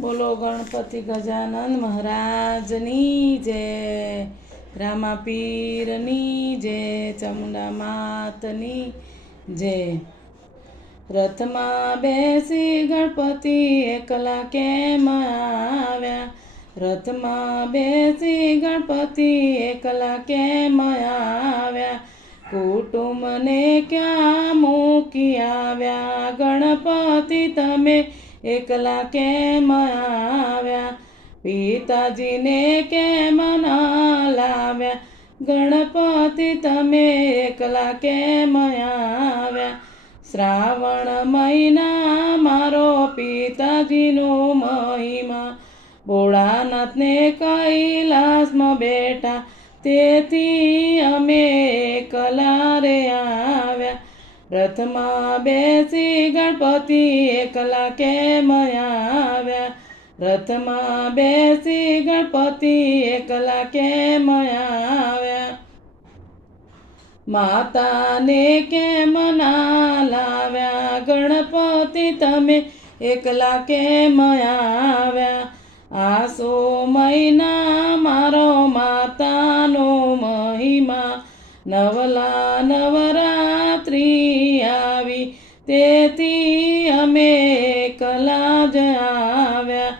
બોલો ગણપતિ ગજાનંદ મહારાજની જય. રામા પીરની જય, ચામુંડા માતની જય. રથમાં બેસી ગણપતિ એકલા કેમ આવ્યા? રથમાં બેસી ગણપતિ એકલા કેમ આવ્યા? કુટુંબને ક્યાં મૂકી આવ્યા? ગણપતિ તમે એકલા કેમ આવ્યા? પિતાજીને કેમ ના લાવ્યા? ગણપતિ, તમે એકલા કેમ આવ્યા? શ્રાવણ મહિના, મારો પિતાજીનો મહિમા. ભોળાનાથને કૈલાસમાં બેઠા. તેથી અમે એકલા રે આવ્યા. રથમાં બેસી ગણપતિ એકલા કેમ આવ્યા? રથમાં બેસી ગણપતિ એકલા કેમ આવ્યા? માતાને કેમ ના લાવ્યા? ગણપતિ તમે એકલા કેમ આવ્યા? આસો મહિના મારો માતાનો મહિમા. નવલા આવી તેથી અમે કલા જ આવ્યા.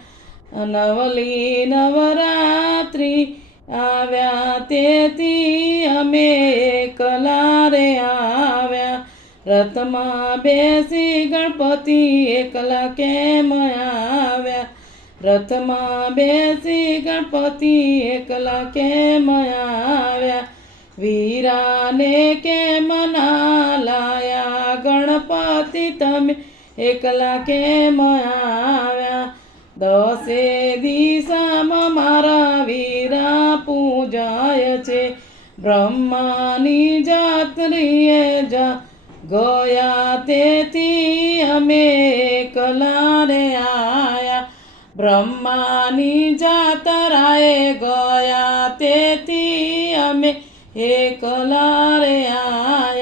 નવલી નવરાત્રી આવ્યા. તેથી અમે કલા રે આવ્યા. રથમાં બેસી ગણપતિ એકલા કેમ આવ્યા? રથમાં બેસી ગણપતિ એકલા કેમ આવ્યા? વીરાને કેમ ના ગણપતિ તમે એકલા કેમ આવ્યા? દસે દિશામાં મારા વીરા પૂજાય છે. બ્રહ્માની જાત્રીએ જા ગયા તેથી અમે એકલા રે આયા. બ્રહ્માની જાતરાએ ગયા તેથી અમે એકલા રે આયા.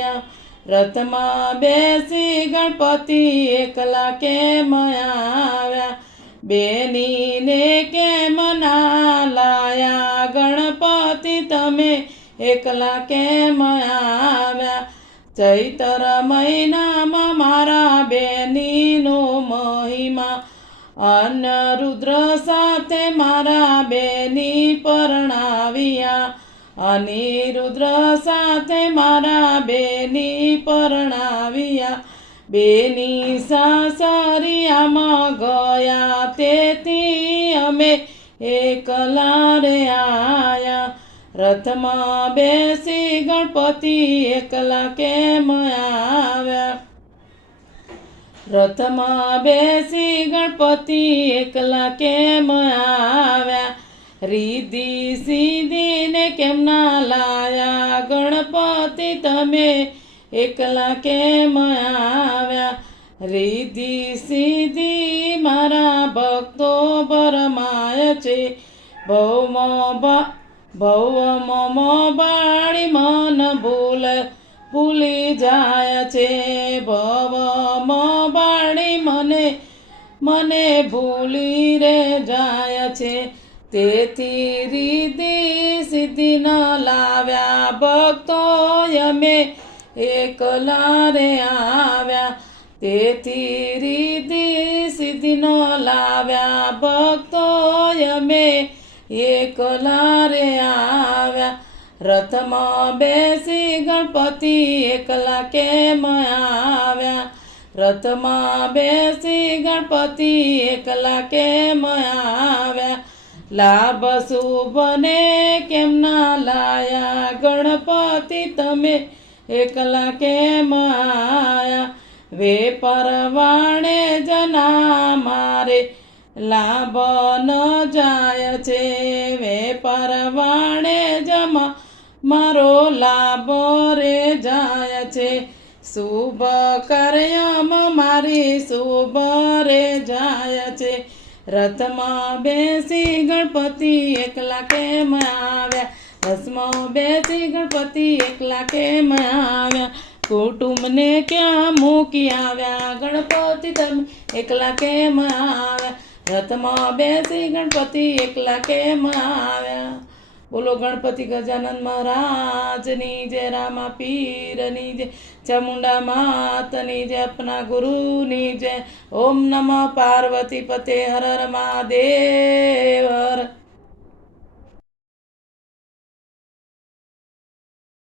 રથમાં બેસી ગણપતિ એકલા કેમ આવ્યા? બેનીને કેમ ના લાયા? ગણપતિ તમે એકલા કેમ આવ્યા? ચૈતર મહિનામાં મારા બેનીનો મહિમા અનરુદ્ર સાથે મારા બેની પરણાવ્યા. અનિરુદ્ર સાથે મારા બેની પરણાવ્યા. બેની સાસરિયામાં ગયા તેથી અમે એકલા રે આયા. રથમાં બેસી ગણપતિ એકલા કેમ આવ્યા? રથમાં બેસી ગણપતિ એકલા કેમ આવ્યા? રીધી સીધીને કેમ ના લાયા? ગણપતિ તમે એકલા કેમ આવ્યા? રીધી સીધી મારા ભક્તો ભરમાય છે. ભવમાં ભવમાં બાળી મન ભૂલ, ભૂલી જાય છે. ભવ બાળી મને મને ભૂલી રે જાય છે. તેથી રીતિ સિદ્ધિ ન લાવ્યા ભક્તો અમે એકલા રે આવ્યા. તેથી રીતિ સિદ્ધિ ન લાવ્યા ભક્તો અમે એકલા રે આવ્યા. રથમાં બેસી ગણપતિ એકલા કેમ આવ્યા? રથમાં બેસી ગણપતિ એકલા કેમ આવ્યા? લાભ શુભને કેમ ના લાયા? ગણપતિ તમે એકલા કેમ આયા? વે પરવાણે જના મારે લાભ ન જાય છે. વે પરવાણે જમા મારો લાભ રે જાય છે. શુભ કર્યમ મારી, શુભ રે જાય છે. રથમાં બેસી ગણપતિ એકલા કેમ આવ્યા રથમાં બેસી ગણપતિ એકલા કેમ આવ્યા કુટુંબને ક્યાં મૂકી આવ્યા ગણપતિ તમે એકલા કેમ આવ્યા રથમાં બેસી ગણપતિ એકલા કેમ આવ્યા બોલો ગણપતિ ગજાનંદ મહારાજની જય રામા પીરની જય, ચામુંડા માતની જય અપના ગુરુની જય. ઓમ નમઃ પાર્વતી પતે હર હર મહાદેવ